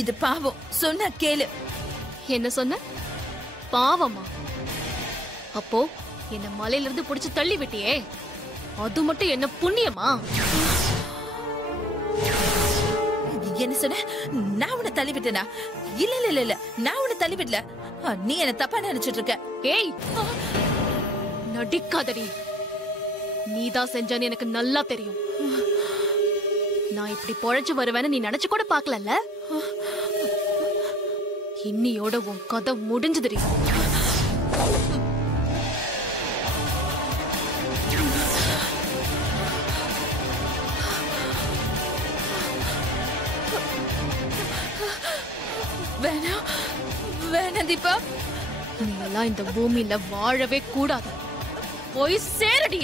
இது பாவம். சொன்ன கேளு. என்ன சொன்ன? பாவமா? அப்போ என்ன மலையில இருந்து புடிச்சு தள்ளி விட்டியே, அது மட்டும் என்ன புண்ணியமா? என்ன சொன்ன? நான் உன்னை தள்ளி விட்டேனா? இல்ல இல்ல இல்ல, நான் உன்னை தள்ளி விடல. நீ என்ன தப்பா நினைச்சிட்டு இருக்க. ஏய், நடிக்காதடி. நீதான் செஞ்சன்னு எனக்கு நல்லா தெரியும். நான் இப்படி பொழைச்சு வருவேன்னு நீ நினைச்சு கூட பாக்கலல்ல. இன்னியோட உன் கதை முடிஞ்சதுடி. வேணாம் வேணாம் தீபா. நீ எல்லாம் இந்த பூமியில வாழவே கூடாது. போய் சேரடி.